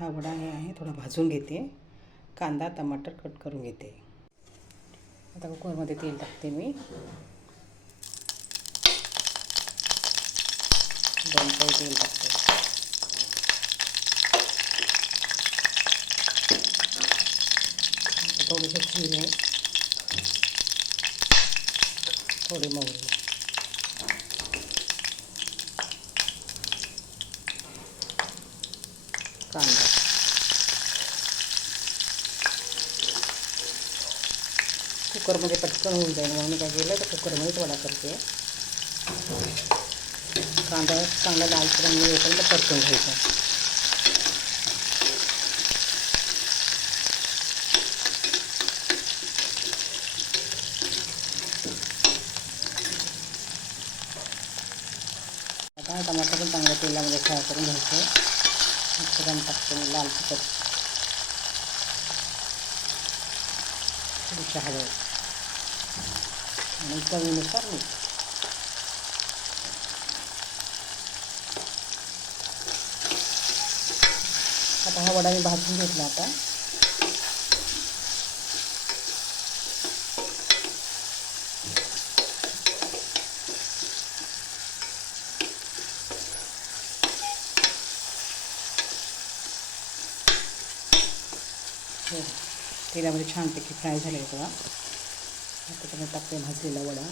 हा वडा हे आहे थोडा भाजून घेते. कांदा टमाटर कट करून घेते. आता कुकरमध्ये तेल टाकते मी. 2 पळी तेल टाकते. थोडेसे जिरे, थोडी मोहरी, कांदा. कुकरमध्ये पटकन होऊन जाईल म्हणून मी काय केलं तर कुकरमध्येच वडा करते. कांदा चांगला लालसर येईपर्यंत परतून घ्यायचा. आता टमाटर पण चांगल्या तेलामध्ये फ्राय करून घ्यायचं. मिश्रण टाकते मी लाल तिखट, थोडीशी हळद आणि चवीनुसार मीठ. आता हा वडा मी भाजून घेतला. आता तेलामध्ये छानपैकी फ्राय झाले बघा. आता त्यामध्ये टाकते भाजलेला वडा.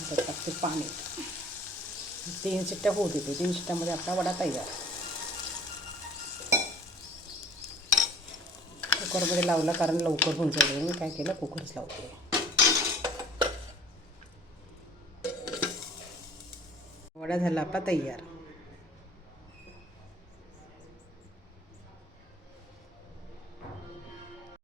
आता टाकते पाणी. 3 शिट्ट्या होऊ देते. 3 शिट्ट्यामध्ये आपला वडा तयार. कुकरमध्ये लावला कारण लवकर होऊन जाईल. मी काय केलं कुकरच लावते. वडा झाला आपला तयार.